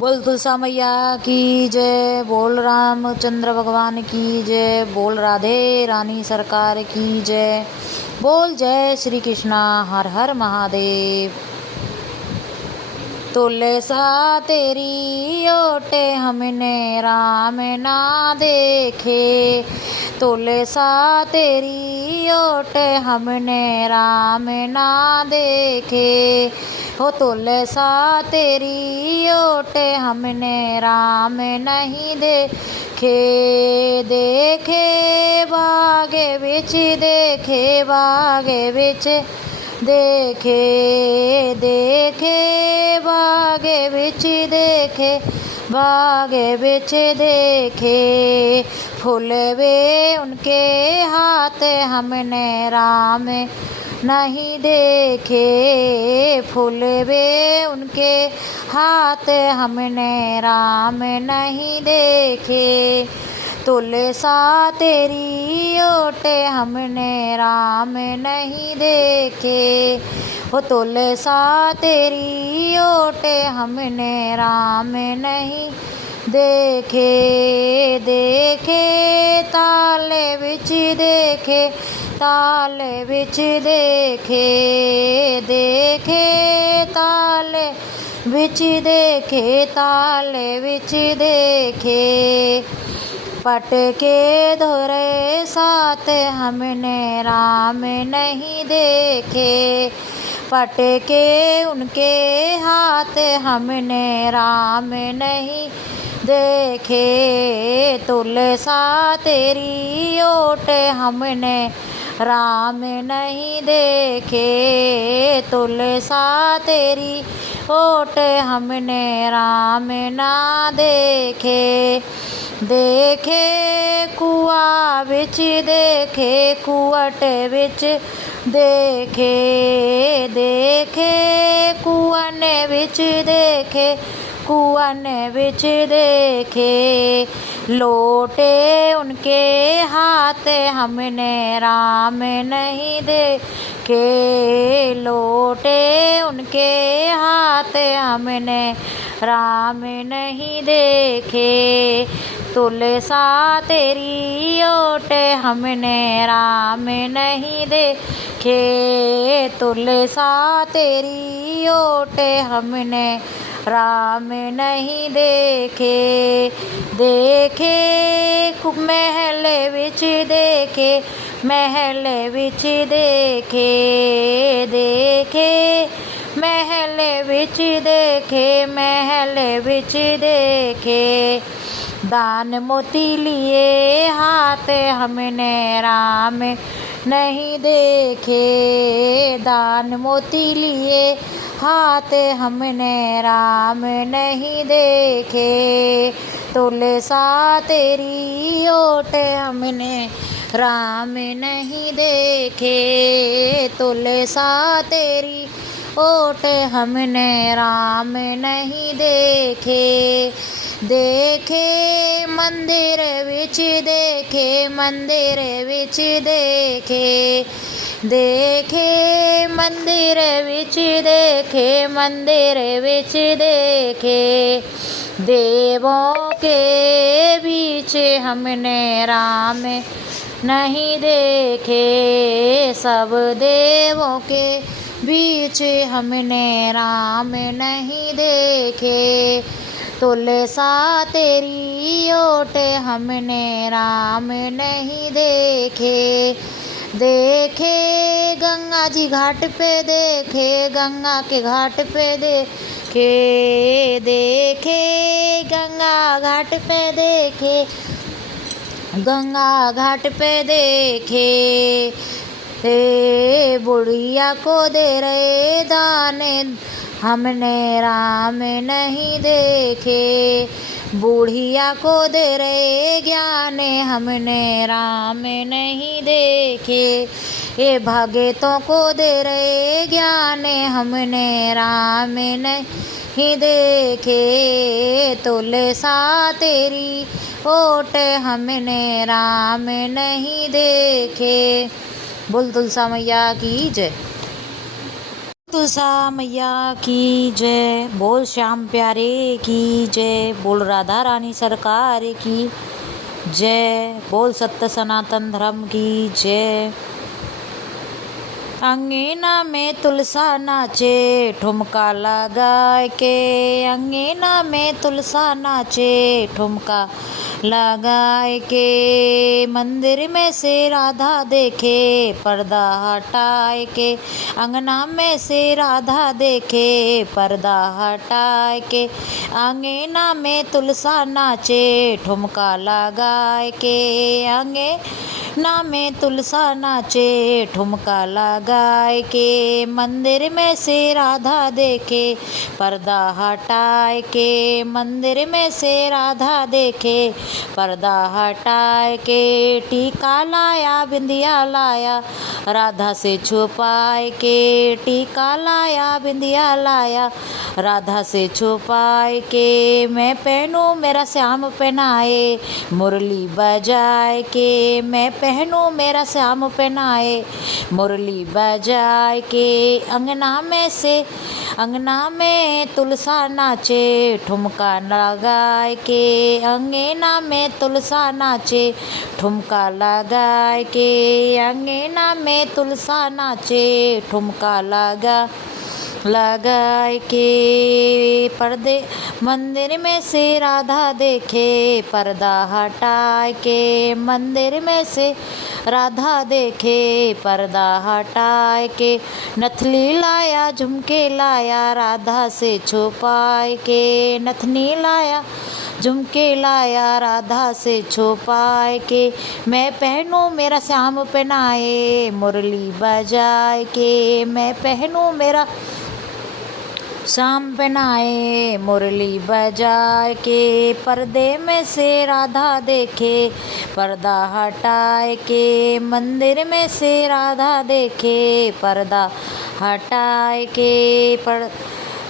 बोल तुलसा मैया की जय, बोल रामचंद्र भगवान की जय, बोल राधे रानी सरकार की जय, बोल जय श्री कृष्णा, हर हर महादेव। तुलसा तेरी ओटे हमने राम ना देखे, तुलसा तेरी ओटे हमने राम ना देखे, हो तुलसा तेरी ओटे हमने राम नहीं देखे, देखे बागे बिच, देखे बागे बिच, देखे देखे बागे बिच, देखे बागे बिच, देखे फूल वे उनके हाथ हमने राम नहीं देखे, फूल वे उनके हाथ हमने राम नहीं देखे, तुलसा तेरी ओटे हमने राम नहीं देखे, वो तुलसा तेरी ओटे हमने राम नहीं देखे, देखे ताले बिच, देखे ताले बिच, देखे देखे ताले बिच, देखे ताले बिच, देखे पटके धोरे साथ हमने राम नहीं देखे, पटके उनके हाथ हमने राम नहीं देखे, तुलसा तेरी ओट हमने राम नहीं देखे, तुलसा तेरी ओट हमने राम ना देखे, देखे कुआ बिच, देखे कुवट बिच, देखे देखे कुआन बिच, देखे कुआन बिच, देखे लोटे उनके हाथ हमने राम नहीं देखे, लोटे उनके हाथ हमने राम नहीं देखे, तुलसा तेरी ओट हमने राम नहीं देखे, तुलसा तेरी ओट हमने राम नहीं देखे, देखे महल बिच, देखे महल बिच, देखे देखे महल बिच, देखे महल बिच, देखे दान मोती लिए हाथ हमने राम नहीं देखे, दान मोती लिए हाथ हमने राम नहीं देखे, तुलसा तेरी ओट हमने राम नहीं देखे, तुलसा तेरी ओट हमने राम नहीं देखे, देखे मंदिर बिच, देखे मंदिर बिच, देखे देखे मंदिर बिच, देखे मंदिर बिच, देखे देवों के बीच हमने राम नहीं देखे, सब देवों के बीच हमने राम नहीं देखे, तुलसा तेरी ओट हमने राम नहीं देखे, देखे गंगा जी घाट पे, देखे गंगा के घाट पे, देखे देखे गंगा घाट पे, देखे गंगा घाट पे, देखे बुढ़िया को दे रहे दाने हमने राम नहीं देखे, बूढ़िया को दे रहे ज्ञान हमने राम नहीं देखे, ये भगतों को दे रहे ज्ञान हमने राम नहीं देखे, तुलसा तेरी ओट हमने राम नहीं देखे। बोल तुलसा मैया की जय। तुलसा मैया की जय, बोल श्याम प्यारे की जय, बोल राधा रानी सरकार की जय, बोल सत्य सनातन धर्म की जय। अंगीना में तुलसा नाचे ठुमका लगा के, अंगीना में तुलसा नाचे ठुमका लगाए के, मंदिर में से राधा देखे पर्दा हटाए के, अंगना में से राधा देखे पर्दा हटाए के, अंगीना में तुलसा नाचे ठुमका लगाए के, अंगीना में तुलसा नाचे ठुमका लगाए के, मंदिर में से राधा देखे पर्दा हटाए के, मंदिर में से राधा देखे पर्दा हटाए के, टीका लाया बिंदिया लाया राधा से छुपाए के, टीका लाया बिंदिया लाया राधा से छुपाए के, मैं पहनूं मेरा श्याम पहनाए मुरली बजाए के, मैं पहनूं मेरा श्याम पहनाए मुरली बजाए के, अंगना में तुलसा नाचे ठुमका लगाए के, अंगना में तुलसा नाचे ठुमका लगाए के, अंगना में तुलसा नाचे ठुमका लगाए के, पर्दे मंदिर में से राधा देखे पर्दा हटाए के, मंदिर में से राधा देखे पर्दा हटाए के, नथनी लाया झुमके लाया राधा से छुपाए के, नथनी लाया झुमके लाया राधा से छुपाए के, मैं पहनूं मेरा श्याम पहनाए मुरली बजाए के, मैं पहनूं मेरा श्याम पहनाए मुरली बजाए के, पर्दे में से राधा देखे पर्दा हटाए के, मंदिर में से राधा देखे पर्दा हटाए के,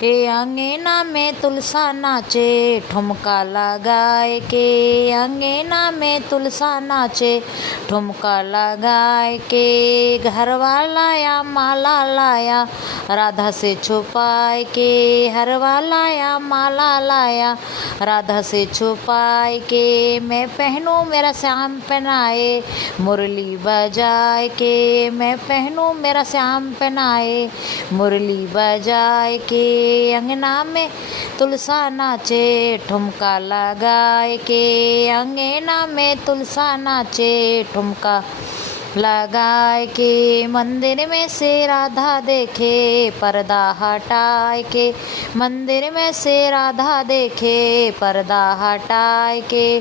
अंगना में तुलसा नाचे ठुमका लगाए के, अंगना में तुलसा नाचे ठुमका लगाए के, घरवा लाया माला लाया राधा से छुपाए के, हरवा लाया माला लाया राधा से छुपाए के, मैं पहनूं मेरा श्याम पहनाए मुरली बजाए के, मैं पहनूं मेरा श्याम पहनाए मुरली बजाए के, अंगना में तुलसा नाचे ठुमका लगाए के, अंगना में तुलसा नाचे ठुमका लगाए के, मंदिर में से राधा देखे पर्दा हटाए के, मंदिर में से राधा देखे पर्दा हटाए के,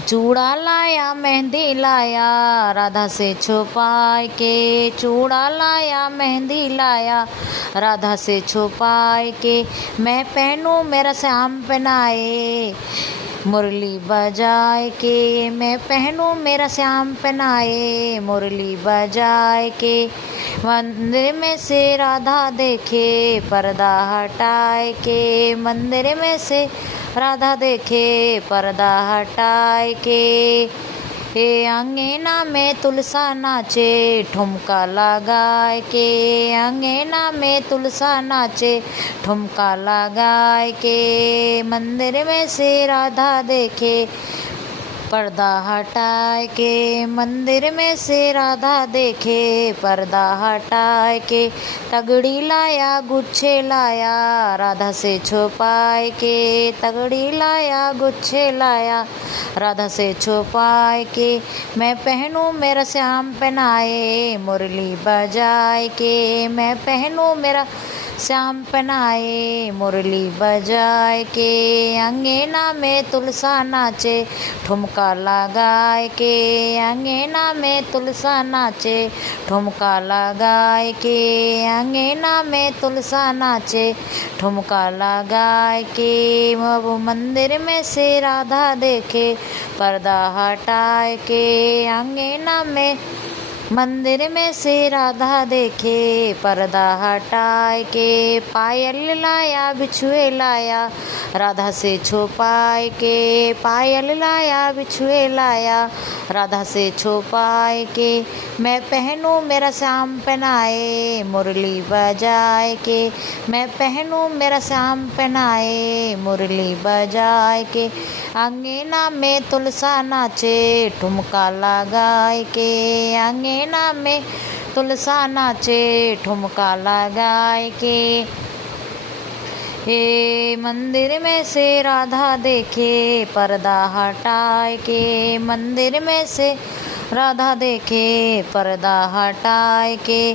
चूड़ा लाया मेहंदी लाया राधा से छुपाए के, चूड़ा लाया मेहंदी लाया राधा से छुपाए के, मैं पहनूं मेरा श्याम पहनाए मुरली बजाए के, मैं पहनूं मेरा श्याम पहनाए मुरली बजाए के, मंदिर में से राधा देखे पर्दा हटाए के, मंदिर में से राधा देखे पर्दा हटाए के, अंगना में तुलसा नाचे ठुमका लगाए के, अंगना में तुलसा नाचे ठुमका लगाए के, मंदिर में से राधा देखे पर्दा हटाए के, मंदिर में से राधा देखे पर्दा हटाए के, तगड़ी लाया गुच्छे लाया राधा से छुपाए के, तगड़ी लाया गुच्छे लाया राधा से छुपाए के, मैं पहनूं मेरा श्याम पहनाए मुरली बजाए के, मैं पहनूं मेरा श्याम पहनाए मुरली बजाए के, अंगना में तुलसा नाचे ठुमका लगाए के, अंगना में तुलसा नाचे ठुमका लगाए के, अंगना में तुलसा नाचे ठुमका लगाए के, वो मंदिर में से राधा देखे पर्दा हटाए के, अंगना में मंदिर में से राधा देखे पर्दा हटाए के, पायल लाया बिछुए लाया राधा से छुपाए के, पायल लाया बिछुए लाया राधा से छुपाए के। मैं पहनूं मेरा श्याम पहनाए मुरली बजाए के, मैं पहनूं मेरा श्याम पहनाए मुरली बजाए के। अंगना में तुलसा नाचे ठुमका लगाए के, अंगना में तुलसा नाचे ठुमका लगाए के। हे मंदिर में से राधा देखे पर्दा हटाए के, मंदिर में से राधा देखे पर्दा हटाए के।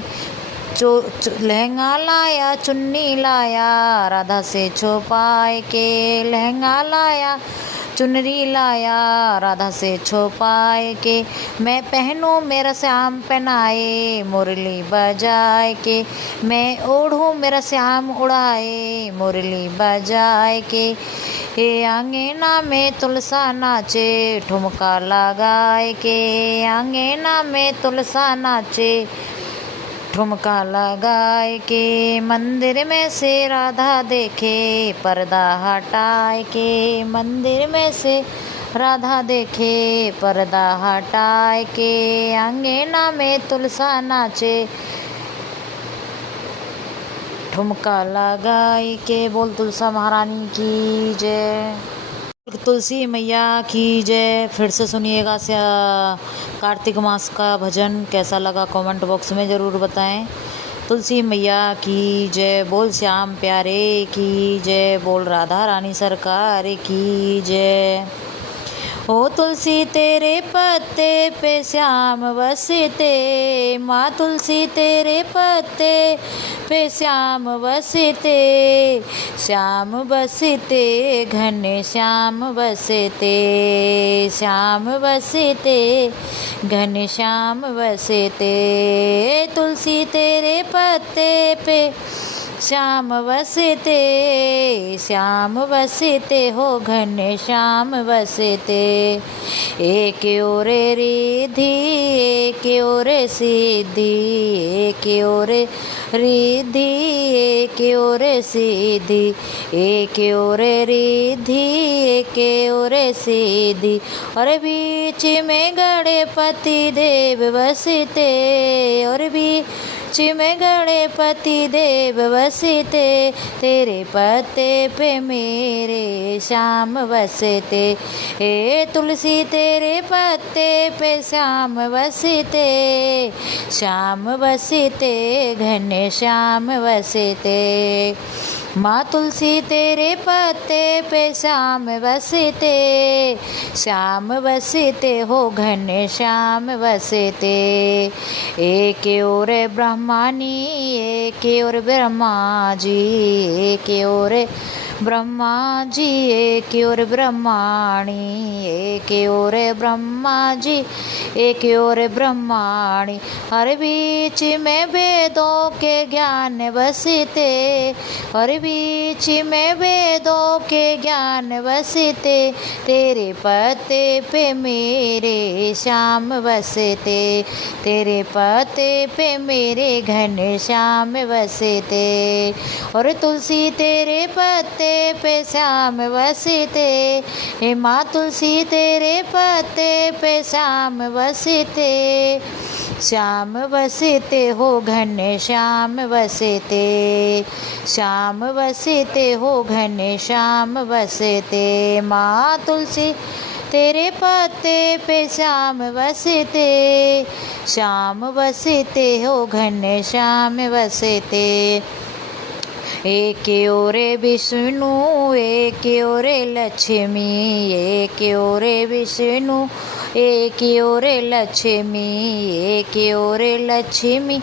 लहंगा लाया चुन्नी लाया राधा से छुपाए के, लहंगा लाया चुनरी लाया राधा से छुपाए के। मैं पहनूं मेरा श्याम पहनाए मुरली बजाए के, मैं ओढ़ूं मेरा श्याम उड़ाए मुरली बजाए के। हे अंगना में तुलसा नाचे ठुमका लगाए के, अंगना में तुलसा नाचे ठुमका लगाए के। मंदिर में से राधा देखे पर्दा हटाए के, मंदिर में से राधा देखे पर्दा हटाए के। अंगना में तुलसा नाचे ठुमका लगाए के। बोल तुलसा महारानी की जय, तुलसी मैया की जय। फिर से सुनिएगा कार्तिक मास का भजन, कैसा लगा कमेंट बॉक्स में ज़रूर बताएं। तुलसी मैया की जय, बोल श्याम प्यारे की जय, बोल राधा रानी सरकार की जय। ओ तुलसी तेरे पत्ते पे श्याम बसते, माँ तुलसी तेरे पत्ते पे श्याम बसते, श्याम बसते घने श्याम बसते, श्याम बसते घने श्याम बसते। तुलसी तेरे पत्ते पे श्याम बसते, श्याम बसते हो घने श्याम बसते। एक ओर रिद्धि एक ओर सिद्धि, एक ओर रिद्धि एक ओर सिद्धि, एक ओर रिद्धि एक ओर सिद्धि। और बीच में गणपति देव बसते, और बीच में गणपति देव बसते। तेरे पत्ते पे मेरे श्याम बसते, हे तुलसी तेरे पत्ते पे श्याम बसते, श्याम बसते घने श्याम बसते। माँ तुलसी तेरे पत्ते पे श्याम बसते, श्याम बसते हो घने श्याम बसते। एक ओर ब्रह्मानी एक ओर ब्रह्मा जी, एक ओर ब्रह्मा जी एक ओर ब्रह्माणी, एक ओर ब्रह्मा जी एक ओर ब्रह्माणी। हर बीच में वेदों के ज्ञान बसते, हर बीच में वेदों के ज्ञान बसते। तेरे पत्ते पे मेरे श्याम बसते, तेरे पत्ते पे मेरे घने श्याम बसते। और तुलसी तेरे पत्ते पे श्याम बसते, हे माँ तुलसी तेरे पत्ते पे श्याम बसते, श्याम बसते हो घने श्याम बसते, श्याम बसते हो घने श्याम बसते। माँ तुलसी तेरे पत्ते पे श्याम बसते, श्याम बसते हो घने श्याम बसते। एक ओर विष्णु एक ओर लक्ष्मी, एक ओर विष्णु एक ओर लक्ष्मी, एक ओर लक्ष्मी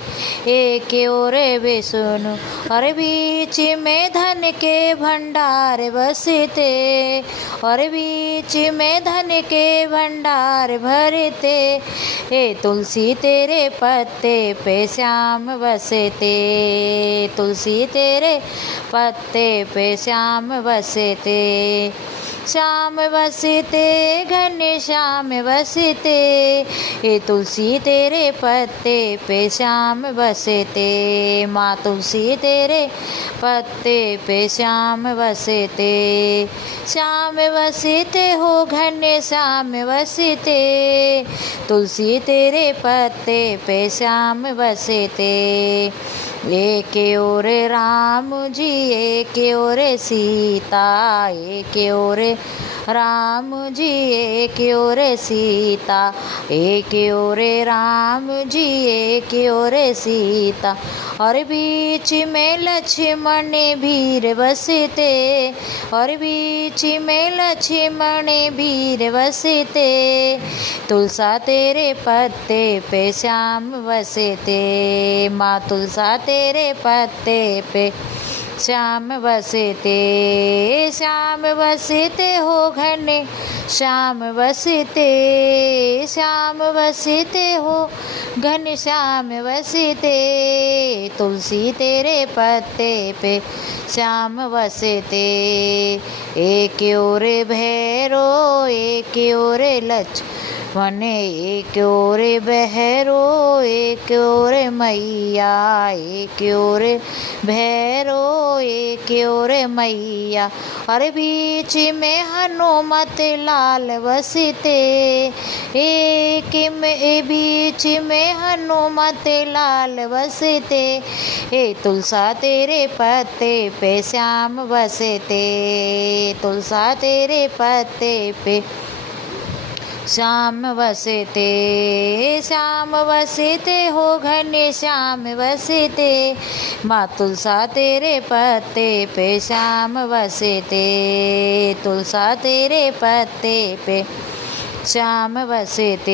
एक ओर विष्णु। और बीच में धन के भंडार बसते, और बीच में धन के भंडार भरते। हे तुलसी तेरे पत्ते पे श्याम बसते, तुलसी तेरे पत्ते पे श्याम बसे थे। श्याम बसते घने श्याम बसते, ये तुलसी तेरे पत्ते पे श्याम बसते। माँ तुलसी तेरे पत्ते पे श्याम बसते। श्याम बसते हो घने श्याम बसते, तुलसी तेरे पत्ते पे श्याम बसते। एक ओर राम जी एक ओर सीता, एक ओर राम जी एक ओर सीता, एक ओर राम जी एक ओर सीता, और बीच में लक्ष्मण वीर बसते, और बीच में लक्ष्मण वीर बसते। तुलसा तेरे पत्ते पे श्याम बसते। माँ तुलसा तेरे पत्ते पे श्याम बसते। श्याम बसते हो घने श्याम बसते, श्याम बसते हो घन श्याम बसते। तुलसी तेरे पत्ते पे श्याम बसते। एक ओर भैरो एक ओर लक्ष्मण, एक ओर बहरो एक ओर मैया, एक ओर भैरो एक ओर मैया, और बीच में हनुमत लाल बसते। एक में बीच में हनुमत लाल बसते। हे तुलसा तेरे पत्ते पे श्याम बसते। तुलसा तेरे पत्ते पे श्याम बसते। श्याम बसते हो घने श्याम बसते। माँ तुलसा तेरे पत्ते पे श्याम बसते। तुलसा तेरे पत्ते पे श्याम बसते।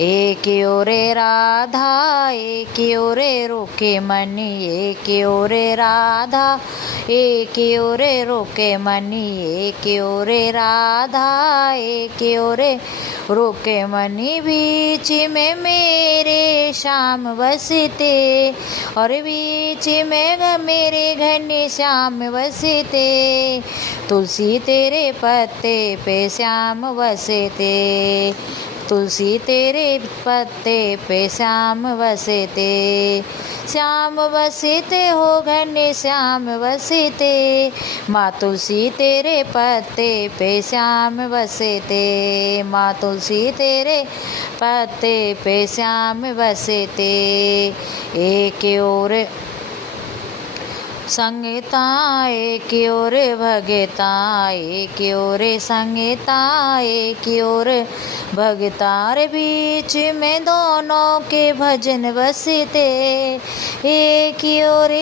एक ओरे राधा एक ओरे रोके मनी, एक ओरे राधा एक ओरे रोके मनी, एक ओरे राधा एक ओरे रोके मनी। बीच में मेरे श्याम बसते, और बीच में मेरे घने श्याम बसते। तुलसी तेरे पत्ते पे श्याम बसते। तुलसी तेरे पत्ते पे श्याम बसते। श्याम बसते हो घने श्याम बसते। माँ तुलसी तेरे पत्ते पे श्याम बसते। माँ तुलसी तेरे पत्ते पे श्याम बसते। एक ओर संगीता एक ओर भगता, एक ओर संगीता एक ओर भगतार, बीच में दोनों के भजन बसते। एक ओर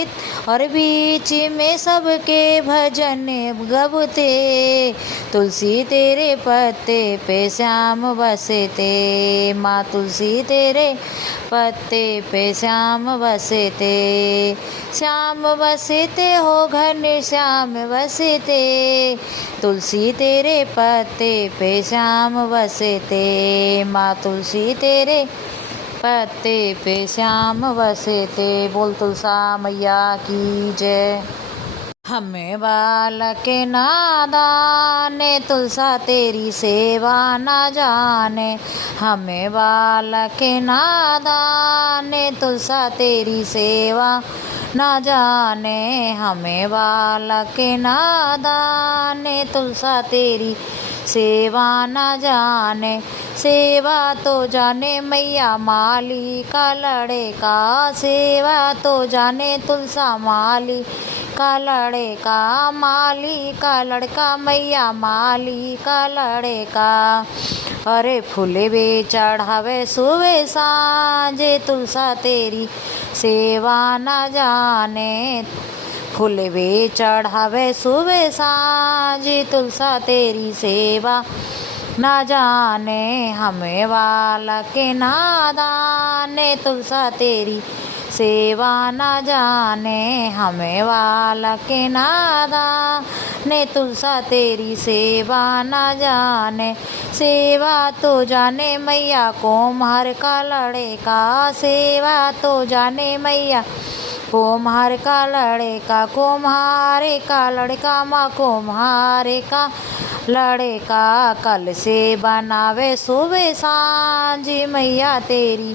और बीच में सबके भजन गबते। तुलसी तेरे पत्ते पे श्याम बसते। माँ तुलसी तेरे पत्ते पे श्याम बसते। श्याम बसते हो घने श्याम बसते। तुलसी तेरे पत्ते पे श्याम बसते। माँ तुलसी तेरे पत्ते पे श्याम बसते। बोल तुलसा मैया की जय। हमें बालक नादान तुलसा तेरी सेवा न जाने। हमें बालक नादान तुलसा तेरी सेवा न जाने। हमें बालक नादान तुलसा तेरी सेवा न जाने। सेवा तो जाने मैया माली का लड़का, सेवा तो जाने तुलसा माली का लड़का। माली का लड़का मैया माली का लड़का। अरे फूले बे चढ़ावे सुबह सांझे तुलसा तेरी सेवा न जाने। फूले बे चढ़ावे सुबह सांझे तुलसा तेरी सेवा न जाने। हमें वाला के नादान तुलसा तेरी सेवा न जाने। हमें वाला के नादान तुलसा तेरी सेवा न जाने। सेवा तो जाने मैया कुम्हार का लड़का, सेवा तो जाने मैया कुम्हार का लड़का कुम्हारे का लड़का माँ कुम्हारे का लड़का कल से बनावे सुबह सांझ मैया तेरी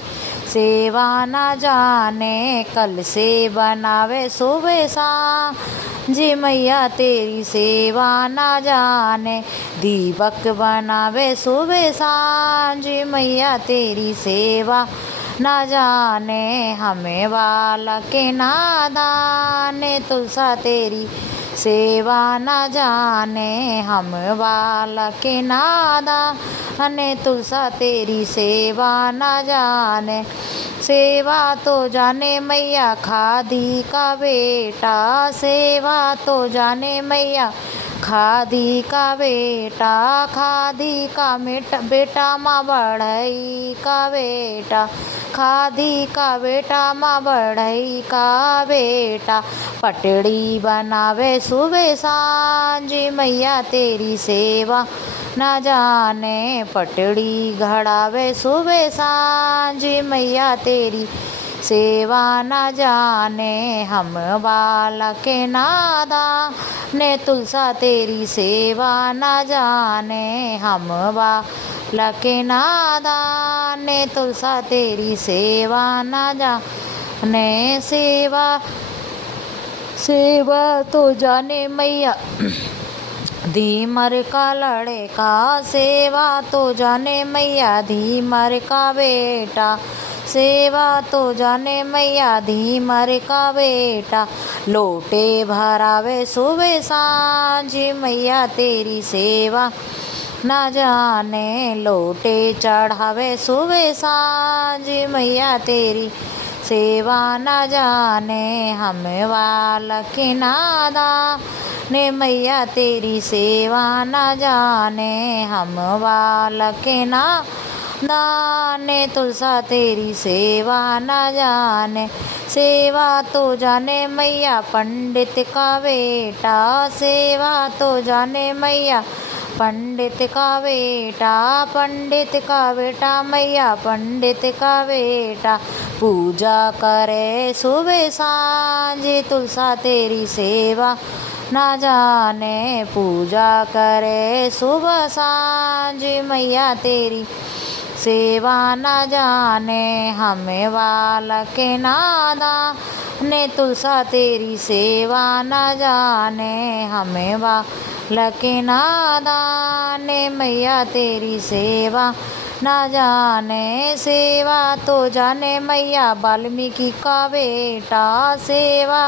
सेवा न जाने कल से बनावे सुबह सांझ मैया तेरी सेवा न जाने दीपक बनावे सुबह सांझ मैया तेरी सेवा न जाने हमें बालक नादान तुलसा तेरी सेवा न जाने हम बालक नादान तुलसा तेरी सेवा न जाने सेवा तो जाने मैया खादी का बेटा सेवा तो जाने मैया खादी का बेटा खादी का बेटा माँ बढ़ई का बेटा खादी का बेटा माँ बढ़ई का बेटा पटड़ी बनावे सुबह सांझ मैया तेरी सेवा न जाने पटड़ी घड़ावे सुबह सांझ मैया तेरी सेवा न जाने हम बालक नादान तुलसा तेरी सेवा न जाने हम बालक नादान तुलसा तेरी सेवा न जाने सेवा तो जाने मैया धीमर का लड़का सेवा तो जाने मैया धीमर का बेटा सेवा तो जाने मैया धीमर का बेटा लोटे भरावे सुबह सांझ मैया तेरी सेवा न जाने लोटे चढ़ावे सुबह सांझ मैया तेरी सेवा न जाने हम बालक नादान मैया तेरी सेवा न जाने हम बालक नादान तुलसा तेरी सेवा न जाने सेवा तो जाने मैया पंडित का बेटा सेवा तो जाने मैया पंडित का बेटा मैया पंडित का बेटा पूजा करे सुबह सांझ तुलसा तेरी सेवा न जाने पूजा करे सुबह सांझ मैया तेरी सेवा न जाने हमें बालक नादान तुलसा तेरी सेवा न जाने हमें बालक नादान मैया तेरी सेवा न जाने सेवा तो जाने मैया वाल्मीकि का बेटा सेवा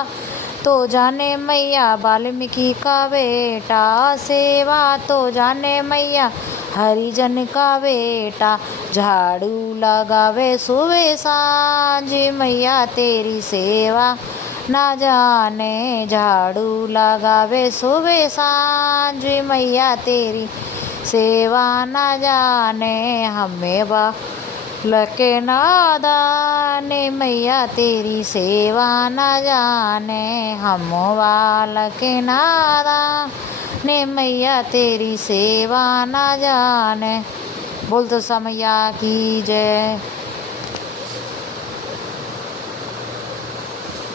तो जाने मैया वाल्मीकि का बेटा सेवा तो जाने मैया हरिजन का बेटा झाड़ू लगावे सुबह सांझ मैया तेरी सेवा न जाने झाड़ू लगावे सुबह सांझ मैया तेरी सेवा न जाने हमें बालक नादान मैया तेरी सेवा न जाने हम बालक नादान मैया तेरी सेवा न जाने। बोल तो समैया की जय।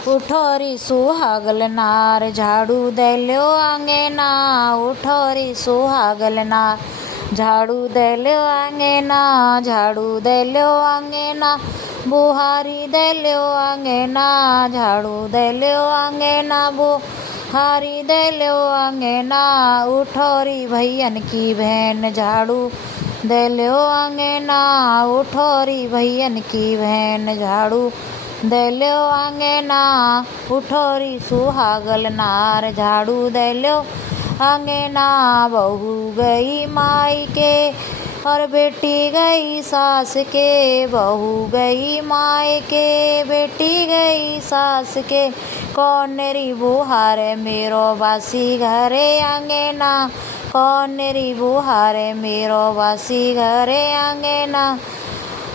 उठो रे सुहागल नार झाड़ू दे लो आंगना उठो रे सुहागल नार झाड़ू दे लो आंगना झाड़ू दे लो आंगना बुहारी दे लो आंगना झाड़ू दे लो आंगना बुहारी दे लो आंगना उठो रे भैयन की बहन झाड़ू दे लो आंगना उठो रे भैयन की बहन झाड़ू दे लो आंगना उठो री सुहागल नार झाड़ू दे लो आंगना बहू गई माई के और बेटी गई सास के बहू गई माई के बेटी गई सास के कौन री बुहारे मेरो बासी घरे आंगना कौन री बुहारे मेरो बासी घरे आंगना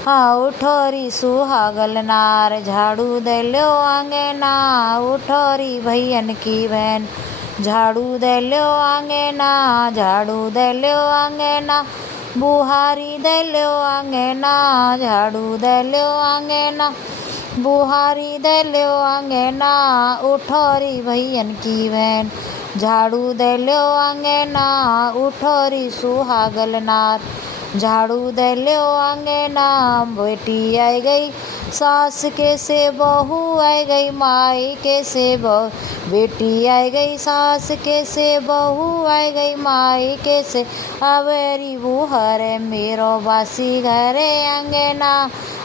हाँ उठो री सुहागल नार झाड़ू दे लो आंगना उठो री भैयन की बहन झाड़ू दे लो आंगना झाड़ू दे लो आंगना बुहारी दे लो आंगना झाड़ू दे लो आंगना बुहारी दे लो अंगना, उठोरी भैयन की बहन। झाड़ू दे लो अंगना, उठोरी सुहागल नार। झाड़ू दे लो अंगना, बेटी आई गई सास के से बहू आई गई माई के से बहू। बेटी आई गई सास के से बहू आई गई माई के से। अवेरी बुहारे मेरो बासी घरे अंगना,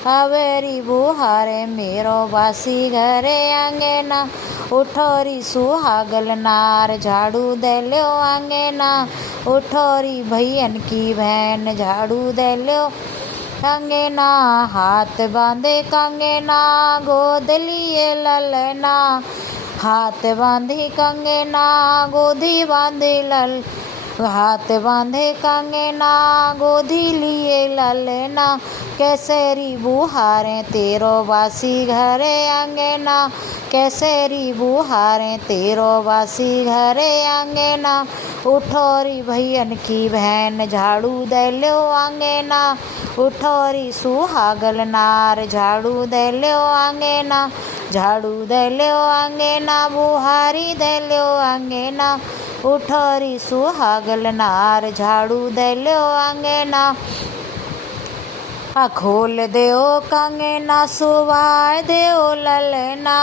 अवेरी बुहारे मेरो बासी घरे अंगना। उठोरी सुहागल नार, झाड़ू दे लो अंगना, उठोरी भैयन की बहन। झाड़ू दे लो अंगना, हाथ बांधे कंगना, गोद लिए ललना। हाथ बांधे कंगना, गोदी बांधे लल। हाथ बांधे कंगना, गोदी लिए ललना। कैसेरी बुहारे तेरो बासी घरे अंगना, कैसेरी बुहारे तेरो बासी घरे अंगना। उठोरी भैयन की बहन, झाड़ू दे लो अंगना, उठोरी सुहागल नार। झाड़ू दे लो अंगना, झाड़ू दे लो अंगना, बुहारी दे लो अंगना। उठोरी सुहागल नार, झाड़ू दे लो अंगना। खोल देओ कंगना, सुवाय देओ ललना।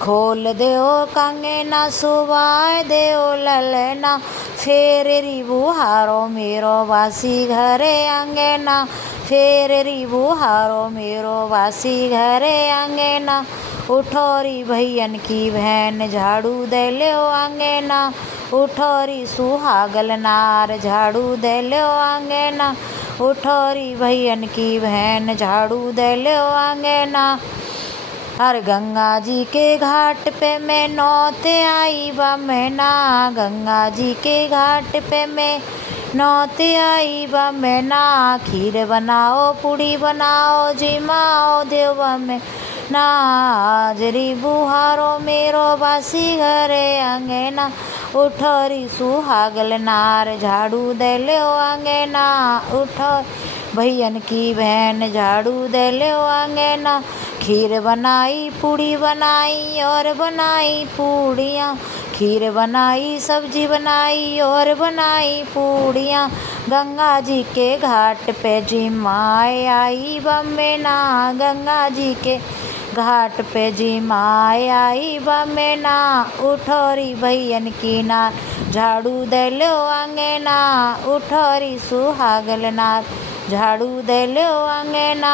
खोल देओ कंगना, सुवाय देओ ललना। फेरेरी बुहारो मेरो बासी घरे अंगना, फेरेरी बुहारो मेरो बासी घरे अंगना। उठोरी भैयन की बहन, झाड़ू दे लो अंगना, उठोरी सुहागल नार। झाड़ू दे लो अंगना, उठोरी भैयन की बहन। झाड़ू दे लो अंगना। हर गंगा जी के घाट पे मैं नौते आई बमना, गंगा जी के घाट पे मैं नौते आई बमना। खीर बनाओ पूड़ी बनाओ जिमाओ देव में ना। हाजरी बुहारो मेरो बासी घरे अंगना, उठोरी सुहागल नार। झाड़ू दे लो अंगना, उठो भैयन की बहन। झाड़ू दे लो अंगना। खीर बनाई पूड़ी बनाई और बनाई पूड़ियाँ, खीर बनाई सब्जी बनाई और बनाई पूड़ियाँ। गंगा जी के घाट पे जिमाए आई बमना, गंगा जी के घाट पे जिमाए आई बमना। उठोरी भैयन की नार, झाड़ू दे लो अंगना, उठोरी सुहागल नार। झाड़ू दे लो अंगना,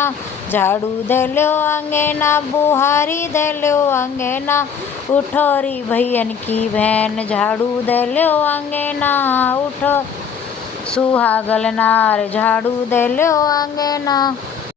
झाड़ू दे लो अंगना, बुहारी दे लो अंगना। उठोरी भैयन की बहन, झाड़ू दे लो अंगना, उठो सुहागल नार। झाड़ू दे लो अंगना।